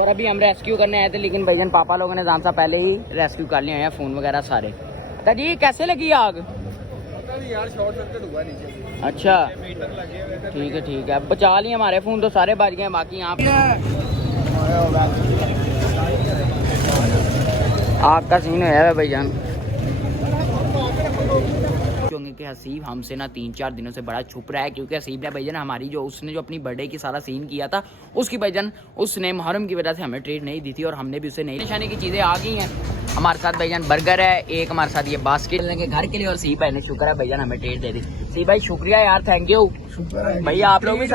और अभी हम रेस्क्यू करने आए थे, लेकिन भैया पापा लोगों ने जान सा पहले ही रेस्क्यू कर लिए हैं, फ़ोन वगैरह सारे। जी कैसे लगी आग? पता नहीं यार, शॉर्ट सर्किट हुआ नीचे। अच्छा ठीक है, बचा लिए हमारे फ़ोन तो सारे बच गए, बाकी यहाँ पे आग का सीन है भाईजान। होंगे कि हसीब हमसे ना 3-4 दिनों से बड़ा छुप रहा है, क्योंकि हसीब ने भाईजान हमारी जो उसने जो अपनी बर्थडे की सारा सीन किया था, उसकी भाईजान उसने मुहर्रम की वजह से हमें ट्रीट नहीं दी थी, और हमने भी उसे नहीं निशाने की चीज़ें आ गई हैं हमारे साथ। भाईजान बर्गर है एक, हमारे साथ ये बास्केट लेंगे घर के लिए, और सी भाई ने शुक्र है भाईजान हमें ट्रीट दे दी। सी भाई शुक्रिया यार, थैंक यू भैया। आप लोग भी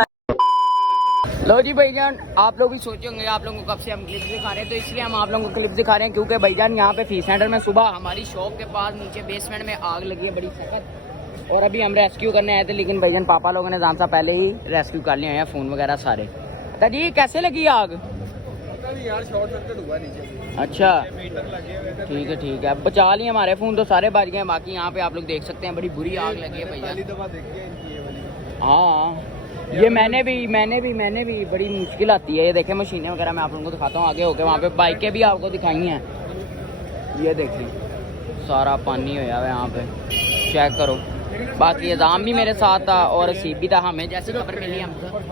लो जी भाईजान, आप लोग भी सोचे होंगे आप लोगों को कब से हम क्लिप दिखा रहे हैं, तो इसलिए हम आप लोगों को क्लिप दिखा रहे हैं, क्योंकि भाईजान यहाँ पे फीस सेंटर में सुबह हमारी शॉप के पास नीचे बेसमेंट में आग लगी है बड़ी सख्त, और अभी हम रेस्क्यू करने आए थे, लेकिन भाईजान पापा लोगों ने जान सा पहले ही रेस्क्यू कर लिए हैं, फ़ोन वगैरह सारे। जी कैसे लगी आग? पता नहीं यार, शॉर्ट सर्किट हुआ नीचे। अच्छा ठीक है, बचा लिए हमारे फ़ोन तो सारे बच गए, बाकी यहाँ पे आप लोग देख सकते हैं बड़ी बुरी आग लगी है भैया। पहली दफा देखी है इनकी ये वाली। हाँ ये मैंने भी बड़ी मुश्किल आती है। ये देखें मशीनें वगैरह मैं आप लोगों को दिखाता हूँ आगे होके, वहाँ पे बाइकें भी आपको दिखाई हैं। ये देखें सारा पानी होया है यहाँ पे, चेक करो। बाकी एजाम भी मेरे साथ था और सीब भी था, हमें जैसे खबर मिली हम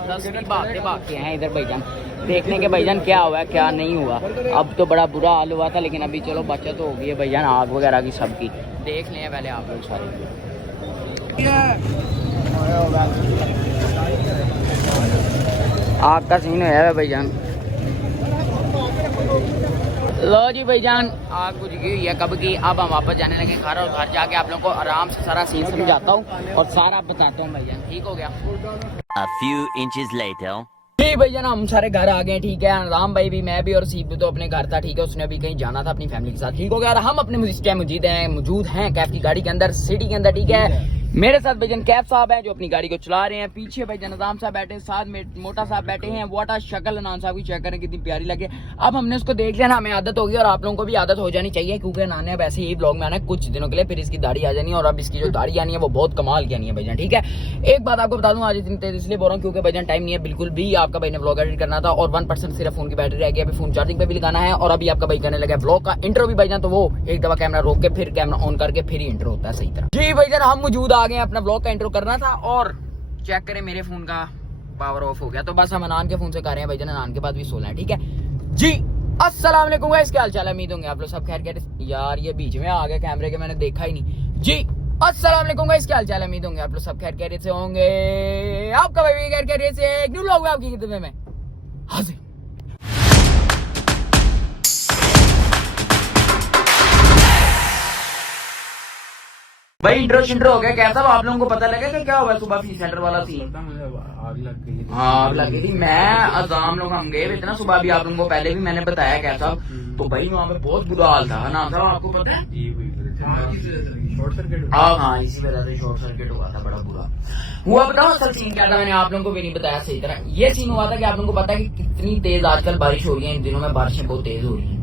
10 मिनट भाग के हैं इधर भाईजान देखने के भाईजान क्या हुआ है क्या नहीं हुआ। अब तो बड़ा बुरा हाल हुआ था, लेकिन अभी चलो बचत हो गई है भाईजान आग वगैरह की सबकी। देख लें पहले आप लोग सारे। आग का सीन है भाईजान। लो जी भाईजान आग बुझ गई हुई है कब की। अब हम वापस जाने लगे घर, और घर जाके आप लोगों को आराम से सारा सीन समझाता हूँ और सारा बताता हूँ भाईजान, ठीक हो गया। A few inches later. जी भाईजान हम सारे घर आ गए, ठीक है। राम भाई भी, मैं भी, और सीबू तो अपने घर था, ठीक है। उसने अभी कहीं जाना था अपनी फैमिली के साथ, ठीक हो गया। और हम अपने इस टाइम मौजूद हैं कैफ की गाड़ी के अंदर, सिटी के अंदर, ठीक है। मेरे साथ भाईजान कैफ साहब हैं जो अपनी गाड़ी को चला रहे हैं, पीछे भाईजान निजाम साहब बैठे, साथ में मोटा साहब बैठे हैं। वाटा शक्ल नान साहब की चेक करें कितनी प्यारी लगे। अब हमने उसको देख लिया ना, हमें आदत होगी, और आप लोगों को भी आदत हो जानी चाहिए, क्योंकि नान ने वैसे ही ब्लॉग में आना है कुछ दिनों के लिए, फिर इसकी दाढ़ी आ जानी है, और अब इसकी जो दाढ़ी आनी है वो बहुत कमाल की आनी है भाईजान, ठीक है। एक बात आपको बता दूं, आज इतनी तेज इसलिए बोल रहा हूँ क्योंकि भाईजान टाइम नहीं है बिल्कुल भी। आपका भाई ने ब्लॉग एडिट करना था और 1% सिर्फ फोन की बैटरी रह गई, अभी फोन चार्जिंग पे भी लगाना है, और अभी आपका भाई करने लगा ब्लॉग का इंट्रो भी भाईजान, तो वो एक दफा कैमरा रोक के फिर कैमरा ऑन करके फिर ही इंट्रो होता है सही तरह। जी भाईजान हम मौजूद आ गए, अपना ब्लॉग का इंट्रो करना था, और चेक करें मेरे फोन का पावर ऑफ हो गया, तो बस हम अनान के फोन से कर रहे हैं भाईजान, अनान के बाद भी 16 है, ठीक है जी। अस्सलाम वालेकुम गाइस, क्या हाल चाल है? उम्मीद होंगे आप लोग सब खैर खैरियत। यार ये बीच में आ गया कैमरे के, मैंने देखा ही नहीं जी। अस्सलाम वालेकुम गाइस, क्या हाल चाल है? उम्मीद होंगे आप लोग सब खैर खैरियत से होंगे। आपका भाई भी खैर खैरियत से। एक न्यू ब्लॉग आपकी खिदमत में हाजिर। भाई इंट्रो हो गया, कैसा आप लोगों को पता लगा कि क्या हुआ सुबह फीस सेंटर वाला सीन? आग लग गई। हाँ आग लगी थी। मैं अजाम लोग हम गए थे ना सुबह, भी आप लोगों को पहले भी मैंने बताया कैसा, तो भाई वहाँ पे बहुत बुरा हाल था ना था, आपको पता है? Short circuit. हाँ इसी वजह से शॉर्ट सर्किट हुआ था, बड़ा बुरा हुआ। बताओ असल सीन क्या था, मैंने आप लोगों को भी नहीं बताया सही तरह। ये सीन हुआ था कि आप लोगों को पता है कि कितनी तेज आजकल बारिश हो रही है, इन दिनों में बारिशें बहुत तेज हो रही है,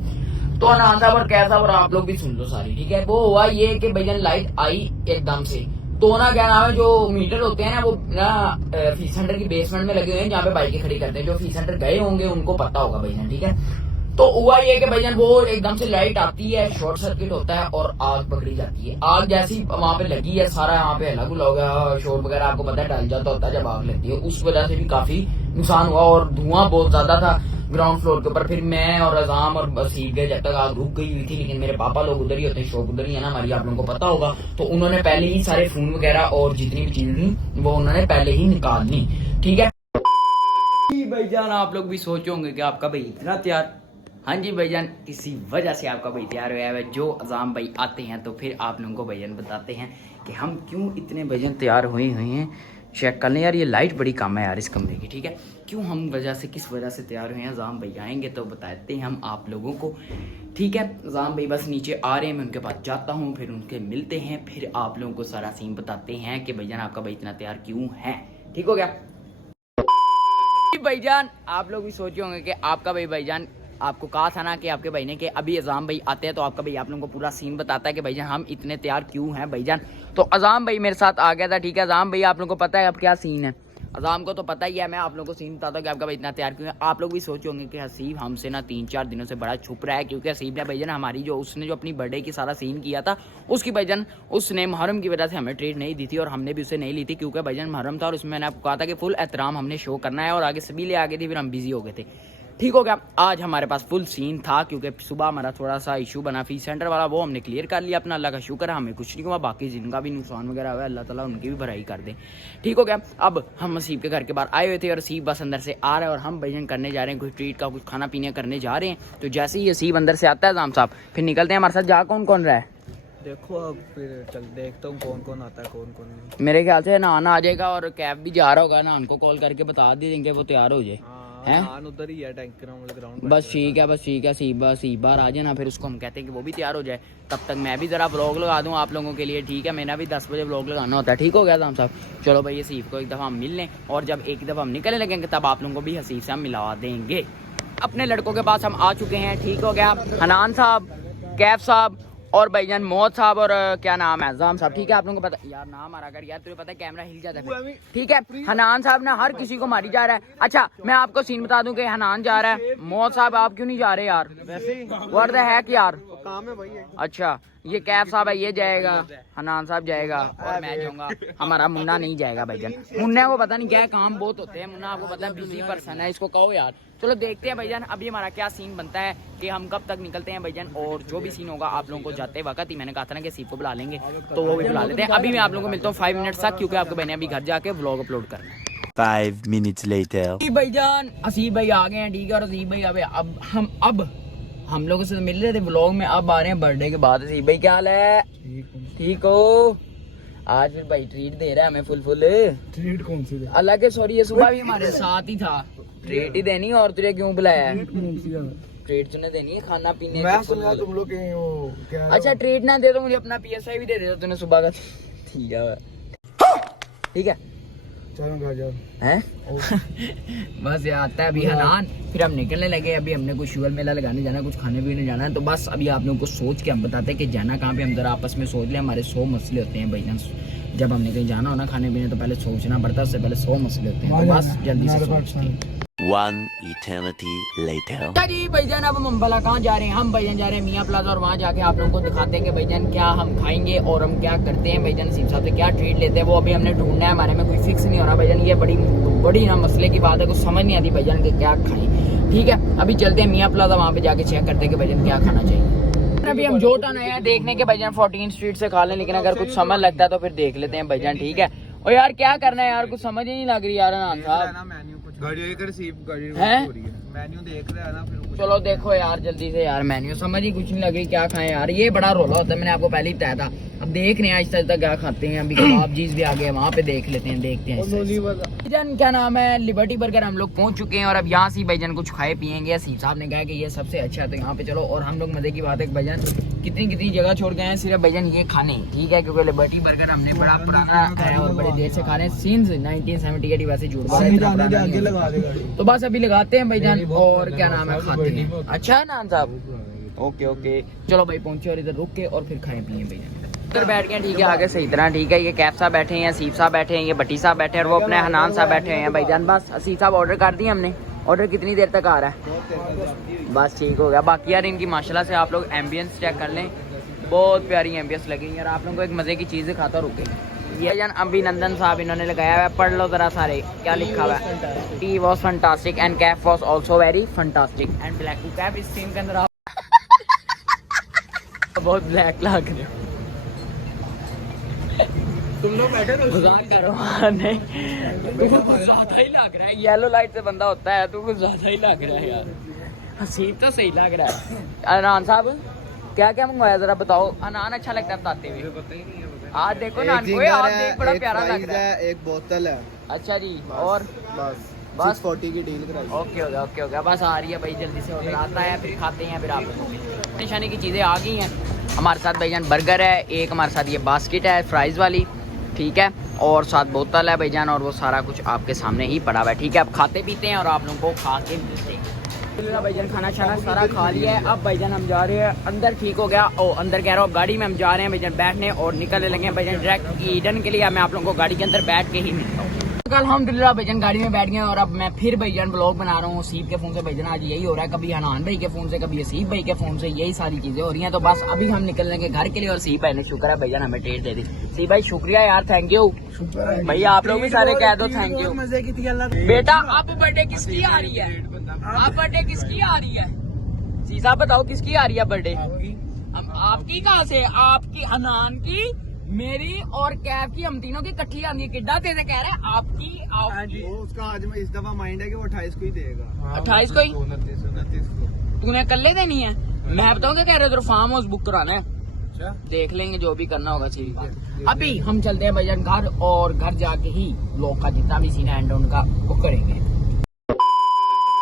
तो अनान साहब और कैसा, और आप लोग भी सुन लो सारी, ठीक है। वो हुआ ये कि भैया लाइट आई एकदम से, तो ना क्या नाम है, जो मीटर होते हैं ना वो ना फीस सेंटर की बेसमेंट में लगे हुए हैं जहाँ पे बाइकें खड़ी करते हैं। जो फीस सेंटर गए होंगे उनको पता होगा भैया, ठीक है। तो हुआ ये कि भैया वो एकदम से लाइट आती है, शॉर्ट सर्किट होता है और आग पकड़ी जाती है। आग जैसी वहां पे लगी है, सारा यहाँ पे अलग अलग होगा, शोर वगैरह आपको पता है डाल जाता होता है जब आग लगती है, उस वजह से भी काफी नुकसान हुआ, और धुआं बहुत ज्यादा था ग्राउंड फ्लोर के ऊपर। फिर मैं और अजाम और बसीर गए जब तक आग रुक गई हुई थी, लेकिन मेरे पापा लोग उधर ही होते हैं, शॉप उधर ही है ना हमारी, आप लोगों को पता होगा, तो उन्होंने पहले ही सारे फोन वगैरह और जितनी भी चीजें थी वो उन्होंने पहले ही निकाल ली, ठीक है। भाईजान आप लोग भी सोचे होंगे कि आपका भाई इतना तैयार, हाँ जी भाईजान इसी वजह से आपका भाई तैयार हुआ है। जो अजाम भाई आते हैं तो फिर आप लोगों को भाईजान बताते हैं कि हम क्यों इतने भाईजान तैयार हुए हैं। चेक कर लें यार, ये लाइट बड़ी कम है यार इस कमरे की, ठीक है। क्यों हम वजह से किस वजह से तैयार हुए हैं, अजाम भाई आएंगे तो बताते हैं हम आप लोगों को, ठीक है। अजाम भाई बस नीचे आ रहे हैं, मैं उनके पास जाता हूँ, फिर उनके मिलते हैं, फिर आप लोगों को सारा सीन बताते हैं कि भाईजान आपका भाई इतना तैयार क्यों है, ठीक हो गया। भाईजान आप लोग भी सोचे होंगे कि आपका भाई भाईजान आपको कहा था ना कि आपके भाई ने कि अभी अजाम भाई आते हैं तो आपका भाई आप लोगों को पूरा सीन बताता है कि भाईजान हम इतने तैयार क्यों हैं भाईजान। तो अजाम भाई मेरे साथ आ गया था, ठीक है। अजाम भाई आप लोगों को पता है अब क्या सीन है, अज़ाम को तो पता ही है, मैं आप लोगों को सीन बताता हूँ कि आपका भाई इतना तैयार क्यों है। आप लोग भी सोचे होंगे कि हसीब हमसे ना 3-4 दिनों से बड़ा छुप रहा है, क्योंकि हसीब ने भाईजान हमारी जो उसने जो अपनी बर्थडे की सारा सीन किया था उसकी भाईजान उसने मुहर्रम की वजह से हमें ट्रीट नहीं दी थी और हमने भी उसे नहीं ली थी, क्योंकि भाईजान मुहर्रम था और उसमें मैंने आपको कहा था कि फुल एहतराम हमने शो करना है और आगे सभी ले आगे थे, फिर हम बिजी हो गए थे। ठीक हो गया, आज हमारे पास फुल सीन था क्योंकि सुबह हमारा थोड़ा सा इशू बना फीस सेंटर वाला, वो हमने क्लियर कर लिया अपना, अल्लाह का शुक्र है, हमें कुछ नहीं हुआ। बाकी जिनका भी नुकसान वगैरह हुआ अल्लाह ताला उनकी भी भराई कर दे। ठीक हो गया, अब हम हसीब के घर के बाहर आए हुए थे और हसीब बस अंदर से आ रहा है और हम भजन करने जा रहे हैं, कुछ ट्रीट का कुछ खाना पीने करने जा रहे हैं। तो जैसे ही हसीब अंदर से आता है जाम साहब, फिर निकलते हैं हमारे साथ। जा कौन कौन रहा है देखो अब फिर चल देखता हूँ कौन कौन आता है कौन कौन नहीं। मेरे ख्याल से नान आ जाएगा और कैब भी जा रहा होगा ना, उनको कॉल करके बता देंगे वो तैयार हो जाए। हैं हाँ उधर ही है टैंकर ग्राउंड। बस ठीक है सीब बार आ जाए ना, फिर उसको हम कहते हैं कि वो भी तैयार हो जाए। तब तक मैं भी ज़रा व्लॉग लगा दूँ आप लोगों के लिए, ठीक है। मेरा भी 10 बजे व्लॉग लगाना होता है। ठीक हो गया जाम साहब, चलो भाई ये सीब को एक दफ़ा हम मिल लें और जब एक दफ़ा हम निकलने लगेंगे तब आप लोगों को भी हसीब से हम मिला देंगे। अपने लड़कों के पास हम आ चुके हैं। ठीक हो गया, हनान साहब, कैफ साहब और भाईजान मोहम्मद साहब और क्या नाम है जाम साहब। ठीक है, आप लोगों को पता यार नाम आ रहा कर यार, तुझे पता है कैमरा हिल जाता है। ठीक है, हनान साहब ना हर किसी को मारी जा रहा है। अच्छा मैं आपको सीन बता दूं कि हनान जा रहा है, मोहम्मद साहब आप क्यों नहीं जा रहे यार? व्हाट द हेक यार, काम है भाई। अच्छा ये कैफ साहब है, ये जाएगा, हनान साहब जाएगा और मैं जाऊंगा। हमारा मुन्ना नहीं जाएगा भाईजान, मुन्ना को पता नहीं क्या है, काम बहुत होते हैं। मुन्ना आपको पता है बिजी पर्सन है, इसको कहो यार। चलो देखते हैं भाईजान अभी हमारा क्या सीन बनता है कि हम कब तक निकलते हैं भाईजान, और जो भी सीन होगा आप लोगों को जाते वक्त ही मैंने कहा था ना कि सीप को बुला लेंगे, तो वो भी बुला लेते हैं। अभी मैं आप लोगों को मिलता हूँ 5 मिनट तक, क्योंकि आपके भाई ने अभी घर जाके व्लॉग अपलोड करना है। 5 minutes later. भाईजान हसीब भाई आ गए हैं, ठीक है। और हसीब भाई अब हम लोगों से मिल रहे थे व्लॉग में, अब आ रहे हैं बर्थडे के बाद। हसीब भाई क्या हाल है? ठीक हो? आज फिर भाई ट्रीट दे रहा है हमें फुल ट्रीट कौन सी अल्लाह के सॉरी, ये सुबह भी हमारे साथ ही था। ट्रीट ही देनी और तुझे क्यों बुलाया है? ट्रीट तुमने देनी है, खाना पीने मैं सुना तुम लोग के वो क्या। अच्छा ट्रीट ना दे तो मुझे अपना PSI भी दे दे तूने सुबह का। ठीक है ठीक है हैं बस ये आता है अभी हनान, फिर हम निकलने लगे। अभी हमने कुछ शुगर मेला लगाने जाना है, कुछ खाने पीने जाना है, तो बस अभी आप लोगों को सोच के हम बताते हैं कि जाना कहाँ पे। हम जरा आपस में सोच लें, हमारे 100 मसले होते हैं भाई। जब हमने कहीं जाना हो ना खाने पीने तो पहले सोचना पड़ता है, उससे पहले 100 मसले होते हैं, तो बस जल्दी से सोचते हैं। 1 eternity later. जी भाईजान अब हम अम्बाला कहाँ जा रहे हैं? हम भाईजान जा रहे हैं मियाँ प्लाजा और वहाँ जाके आप लोगों को दिखाते हैं कि भाईजान क्या हम खाएंगे और हम क्या करते हैं। भाईजान सीम साहब से क्या ट्रीट लेते हैं वो अभी हमने ढूंढना है, हमारे में कोई फिक्स नहीं हो रहा भाईजान। ये बड़ी ना मसले की बात है, कुछ समझ नहीं आती भाईजान कि क्या खाएं। ठीक है, अभी चलते हैं मियाँ प्लाजा, वहाँ पे जाके चेक करते हैं कि भाईजान क्या खाना चाहिए। अभी हम जो टन है देखने के भाईजान 14 स्ट्रीट से खा लें, लेकिन अगर कुछ समझ लगता है तो फिर देख लेते हैं भाईजान। ठीक है, और यार क्या करना है यार, कुछ समझ ही नहीं लग रही यार अनान साहब। मेन्यू देख रहा है ना, फिर चलो देखो यार जल्दी से यार, मेन्यू समझ ही कुछ नहीं लग रही क्या खाएं यार। ये बड़ा रोला होता है, मैंने आपको पहले ही बताया था। अब देख रहे हैं आहिस्ता आहिस्ता क्या खाते हैं। अभी कबाब जीज भी आ गए, वहाँ पे देख लेते हैं, देखते हैं। भाईजान क्या नाम है, लिबर्टी बर्गर हम लोग पहुंच चुके हैं और अब यहाँ से भाईजान कुछ खाए पियेंगे। सीप साहब ने कहा कि ये सबसे अच्छा है तो यहाँ पे चलो। और हम लोग मजे की बात है भाईजान कितनी जगह छोड़ गए हैं सिर्फ भाईजान ये खाने, ठीक है, क्योंकि लिबर्टी बर्गर हमने बड़ा पुराना है और बड़ी देर से खा रहे हैं, सिंस 1978। वैसे झूठ तो बस अभी लगाते हैं भाईजान और क्या नाम है खाते हैं। अच्छा है नान साहब, ओके चलो भाई पहुंचे और इधर रुक के और फिर खाएं पिए भाईजान। इधर बैठ गए, ठीक है, आगे सही तरह, ठीक है। ये कैफ साहब बैठे हैं, सीप साहब बैठे हैं, ये भट्टी साहब बैठे हैं और वो अपने हनान साहब बैठे हैं भाईजान। बस सीप साहब ऑर्डर कर दिए हमने। ऑर्डर कितनी देर तक आ रहा है? बस ठीक हो गया। बाकी यार इनकी माशाल्लाह से आप लोग एम्बियंस चेक कर लें, बहुत प्यारी एम्बियंस लगी यार। आप लोगों को एक मजे की चीज़ दिखाता रुके, ये जान अभिनंदन साहब इन्होंने लगाया हुआ है, पढ़ लो जरा सारे क्या लिखा हुआ है। T was fantastic and Kaif was also very fantastic and black to Kaif. इस सीन के अंदर बहुत ब्लैक लग रहे हो तुम लोग बैठे तो मजाक करो। नहीं तू कुछ ज्यादा ही लग रहा है, येलो लाइट से बंदा होता है, तू कुछ ज्यादा ही लग रहा है यार। हसीब तो सही लग रहा है। अनान साहब क्या क्या मंगवाया जरा बताओ। अनान अच्छा लगता है बताते हुए। पता ही नहीं है। आज देखो नान को, आज देख बड़ा प्यारा लग रहा है। एक बोतल है। अच्छा जी, और बस 40 की डील कराई। ओके हो गया बस आ रही है भाई, जल्दी से ऑर्डर आता है फिर खाते हैं। फिर आप निशानी की चीज़ें आ गई हैं हमारे साथ भाईजान। बर्गर है एक, हमारे साथ ये बास्केट है फ्राइज़ वाली, ठीक है, और साथ बोतल है भाईजान, और वो सारा कुछ आपके सामने ही पड़ा हुआ है, ठीक है। अब खाते पीते हैं और आप लोगों को खा के मिलते हैं। भाईजान खाना छाना सारा खा लिया है, अब भाईजान हम जा रहे हैं अंदर, ठीक हो गया। ओ अंदर कह रहा हूँ, गाड़ी में हम जा रहे हैं भाईजान बैठने और निकलने लगे हैं भाईजान डायरेक्ट ईडन के लिए। मैं आप लोगों को गाड़ी के अंदर बैठ के ही मिलता हूँ। अल्हम्दुलिल्लाह भाईजान गाड़ी में बैठ गए और अब मैं फिर भाईजान ब्लॉग बना रहा हूँ सीप के फोन से। भाईजान आज यही हो रहा है, कभी हनान भाई के फोन से, कभी सीप भाई के फोन से, यही सारी चीजें हो रही हैं। तो बस अभी हम निकल लेंगे घर के लिए और सीप भाई ने शुक्र है भाईजान हमें ट्रीट दे दी। सीप भाई शुक्रिया यार, थैंक यू भैया, आप लोग भी सारे कह दो थैंक यू। मजे की थी अल्लाह। बेटा अब बर्थडे किसकी आ रही है? आप बर्थडे किसकी आ रही है? सीसा बताओ किसकी आ रही है बर्थडे? आपकी कहाँ से? आपकी, हनान की, मेरी और कैफ की, हम तीनों की इकट्ठी आंदी है। किड्डा तेरे कह रहे हैं आपकी वो उसका आज में इस दफा माइंड है कि वो 28 को ही देगा। 28 को ही? 29 को। तूने कल्ले देनी है? मैं बताऊँ क्या कह रहे हो? फार्म हाउस बुक कराना है, देख लेंगे जो भी करना होगा। सीधी बात, अभी हम चलते हैं भाईजान घर और घर जाके ही लोग का जितना भी सीन है एंड उनका बुक करेंगे।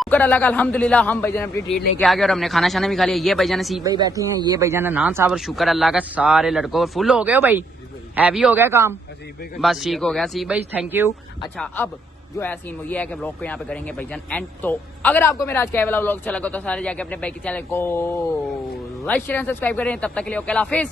शुक्र अल्लाह का, अल्हम्दुलिल्लाह हम भाईजान अपनी ट्रीट लेके आ गए और हमने खाना शाना भी खा लिया। ये भाईजान सीप भाई बैठे हैं, ये भाईजान नान साहब, और शुक्र अल्लाह का सारे लड़कों फुल हो गए हो भाई, हैवी हो गया काम, बस ठीक हो गया। सीप भाई थैंक यू। अच्छा अब जो है सीन वो ये है कि व्लॉग को यहाँ पे करेंगे भाईजान एंड। तो अगर आपको मेरा आज का वाला व्लॉग अच्छा लगा तो सारे जाके अपने भाई के चैनल को लाइक शेयर सब्सक्राइब करें। तब तक के लिए ओके, अल्लाह हाफिज।